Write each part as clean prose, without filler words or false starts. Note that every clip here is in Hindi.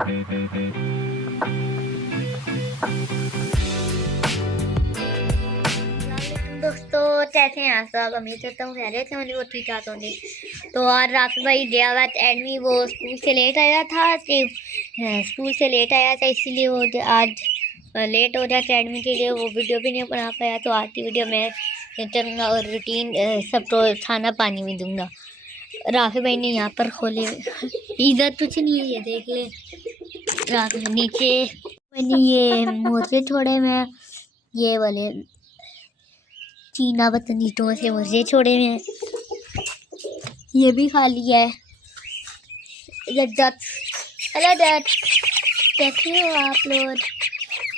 दोस्तों कैसे हैं आप सब? उम्मीद करता हूँ खैरियत से होंगे, वो ठीक ठाक होंगे। तो आज राफी भाई गया हुआ एडमी, वो स्कूल से लेट आया था इसीलिए वो आज लेट हो गया एकेडमी के लिए, वो वीडियो भी नहीं बना पाया। तो आज की वीडियो में चलूँगा और रूटीन सब तो खाना पानी भी दूंगा। राफी भाई ने यहाँ पर खोले, इधर कुछ नहीं है, ये देख ले। राफी नीचे मैंने ये मोजे छोड़े, मैं ये वाले चीना बतनीटों से मुझे छोड़े में, ये भी खा लिया है। हेलो डैड, कैसे हो आप लोग?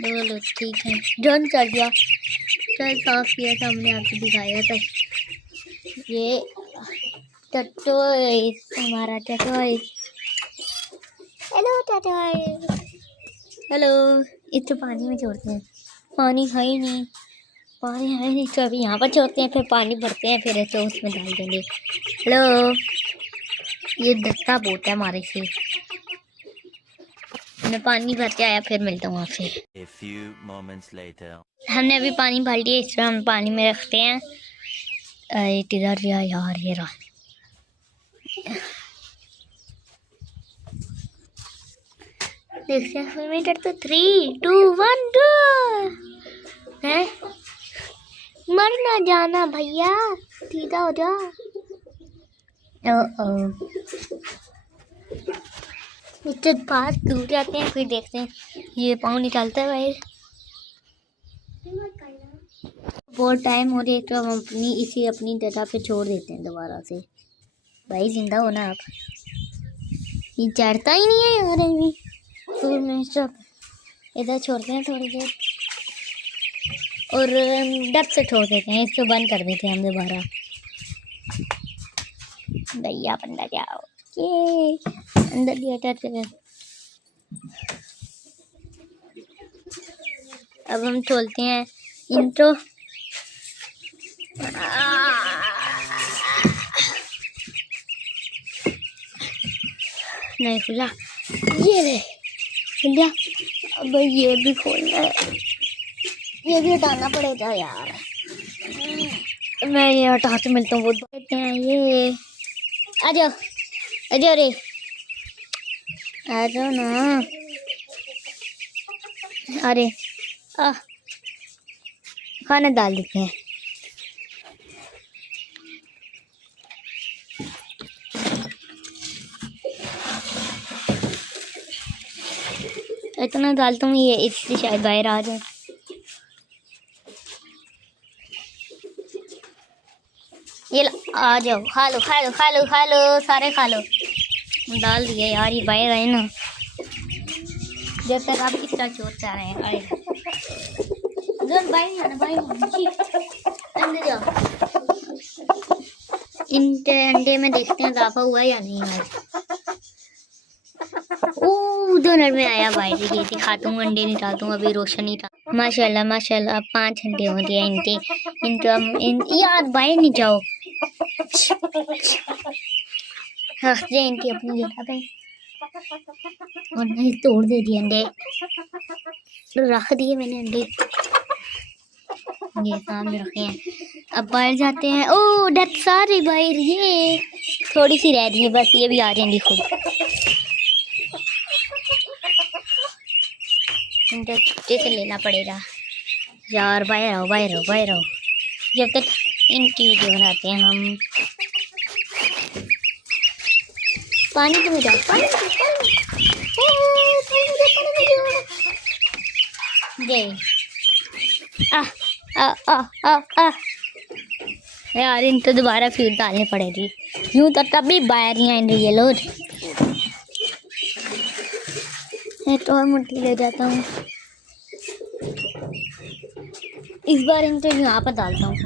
बोलो ठीक है, डन कर दिया, चल साफ किया था हमने, आपको दिखाया था। ये टटोइस, हमारा टटोइस। Hello टटोइस, hello. इसे पानी में छोड़ते हैं, पानी है ही नहीं, पानी है नहीं, तो अभी यहाँ पर छोड़ते हैं, फिर पानी भरते हैं, फिर ऐसे उसमें डाल देंगे। हेलो, ये दस्ता बोट है हमारे से, मैं पानी भर के आया, फिर मिलता हूँ आपसे। हमने अभी पानी भर लिया, इस तरह हम पानी में रखते हैं। इधर भी यार, ये रहा। देखते हैं मीटर तो 3, 2, 1 गो है। मर ना जाना भैया, सीधा हो जा। इसके पास दूर जाते हैं, फिर देखते हैं। ये पाँव निकालता है भाई, बहुत टाइम हो रहा है, तो हम अपनी जगह पे छोड़ देते हैं दोबारा से। भाई जिंदा हो ना आप, ये चढ़ता ही नहीं है यार। अभी दूर में सब इधर छोड़ते हैं थोड़ी देर, और डब से छोड़ देते हैं, इसको बंद कर देते हैं हम दोबारा। भैया बंदा जाओ, ये अंदर भी अटैच है। अब हम खोलते हैं इंट्रो। नहीं खुला, ये ले खुल गया। अब ये भी खोलना है, ये भी हटाना पड़ेगा यार। मैं ये हटा के मिलता हूँ, बहुत कहते हैं। ये आ जाओ, आ जाओ रे, आ जाओ ना। अरे खाना डाल देते हैं। इतना डालता हूँ, ये इससे शायद बाहर आ जाए। ये आ जाओ, खा लो खा लो खा लो खा लो, सारे खा लो। डाल दिया यार, ये बाहर आए ना, जब तक आप इसका चोट चाह रहे हैं। अरे अंदर जाओ। इन अंडे में देखते हैं इजाफा हुआ या नहीं आज। उधर में आया भाई, ये दिखाता हूँ, अंडे निकालता हूँ। अभी रोशनी था, माशाल्लाह माशाल्लाह, 5 अंडे होते हैं इनके। यार बाहर नहीं जाओ, रखते हैं इनकी अपनी जगह पे, और नहीं तोड़ दे दिए अंडे, रख दिए मैंने अंडे, ये सामने रखे हैं। अब बाहर जाते हैं। ओ डेथ सारे बाहर, ये थोड़ी सी रह रही है बस, ये भी आ जाएंगी खुद। इनका जैसे लेना पड़ेगा यार। बाहर आओ बाहर आओ बाहर आओ, जब तक इनकी वीडियो बनाते हैं हम। पानी तो में जाओ, पानी यार, इन तो दोबारा फीड डालने पड़ेगी, यूं तो तभी बाहर नहीं आएंगे ये लोग। तो और मुट्ठी ले जाता हूँ, इस बार इनको यहाँ पर डालता हूँ।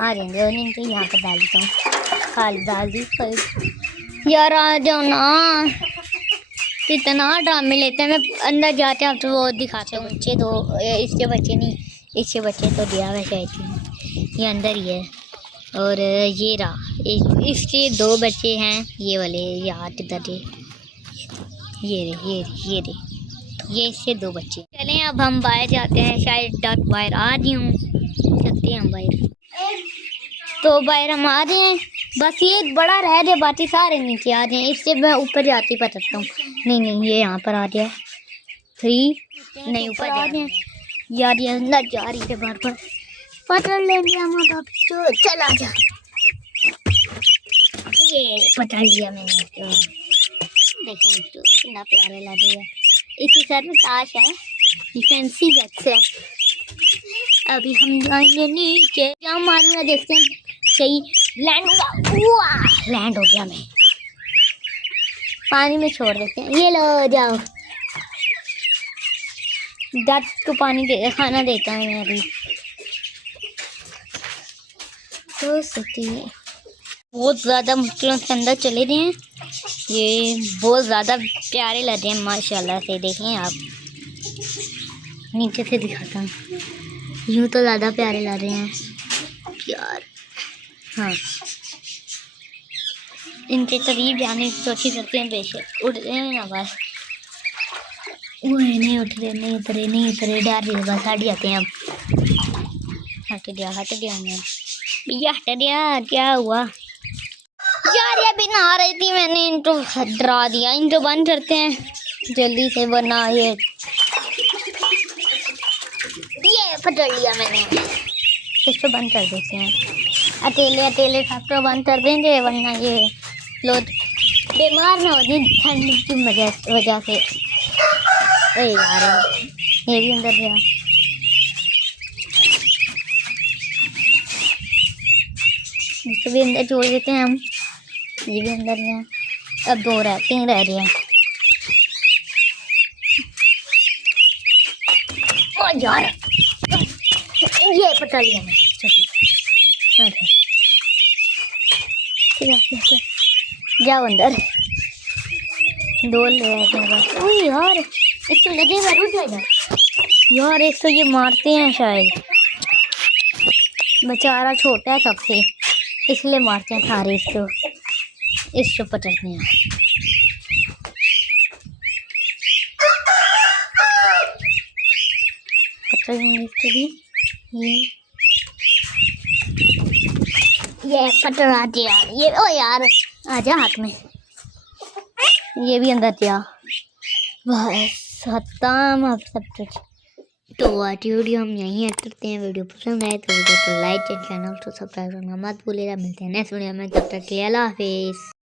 आ जाएंगे, और इनको यहाँ पर डाल देता हूँ। खाली डाल दी यार, आ जाओ ना, कितना ड्रामे लेते हैं। मैं अंदर जाते हैं, अब तो वो दिखाते हैं। बच्चे तो इसके बच्चे नहीं, इसके बच्चे तो दिया वैसे, ये अंदर ही है। और ये रहा इसके 2 बच्चे हैं, ये वाले यहाँ इधर ये इसके 2 बच्चे। चलें अब हम बाहर जाते हैं, शायद डक बाहर आ रही हूँ, चलते हैं हम बाहर। तो बाहर हम आ रहे हैं, बस ये बड़ा रह जाए, बाकी सारे नीचे आ रहे हैं। इससे मैं ऊपर जाती पकड़ता हूँ। नहीं ये यहाँ पर आ गया है। 3 नहीं ऊपर जा रहे हैं यार, ये अंदर जा रही है बार बार। पकड़ लेंगे हम, तो चला जा। ये पकड़ लिया मैंने। तो देखो तो कितना प्यारा लग रहा है। इसी सर में ताश है, ये फैंसी जैक्स है। अभी हम जाएंगे नीचे, क्या मारूंगा देखते हैं सही लैंड होगा। लैंड हो गया, मैं पानी में छोड़ देते हैं। ये लो जाओ, डक को पानी दे, खाना देता है मैं अभी। तो सती बहुत ज़्यादा मुश्किलों से अंदर चले गए हैं। ये बहुत ज़्यादा प्यारे लग रहे हैं माशाल्लाह से। देखें आप, नीचे से दिखाता हूँ, यूँ तो ज़्यादा प्यारे लग रहे हैं यार। हाँ, इनके करीब जाने की कोशिश करते हैं, बेशक उड़ रहे हैं ना बस। वो नहीं उठ रहे, नहीं उतरे डर रही बस। हट जाते हैं अब, हट गया भैया, हट गया। क्या हुआ यार, ये भी नहा रही थी, मैंने इनको डरा दिया। इनको बंद करते हैं जल्दी से, वरना ये पकड़ लिया मैंने। इसको बंद कर देते हैं, अकेले सबको बंद कर देंगे, वरना ये लोग बीमार ना हो जाए ठंड की वजह से। अरे यार, ये भी अंदर गया। इसको भी अंदर छोड़ देते हैं हम, ये भी अंदर गया। अब 2 3 रह रहे हैं। ओ यार, ये पकड़ लिया मैं। जाओ अंदर, 2 ले आए। ओह यार, इसको लगेगा रुक जाएगा यार। एक तो ये मारते हैं शायद, बेचारा छोटा है सबसे, इसलिए मारते हैं सारे इसको पकड़ते हैं। पकड़ेंगे इसको भी। ये पकड़ा दिया ये। ओ यार, आजा हाथ में। ये भी अंदर दिया, बस खत्म अब सब कुछ। तो आज वीडियो हम यहीं एड करते हैं। वीडियो पसंद आए तो वीडियो को लाइक एंड चैनल को सब्सक्राइब करना मत भूलिएगा। मिलते हैं नेक्स्ट वीडियो में, तब तक के लिए अल्लाह हाफिज़।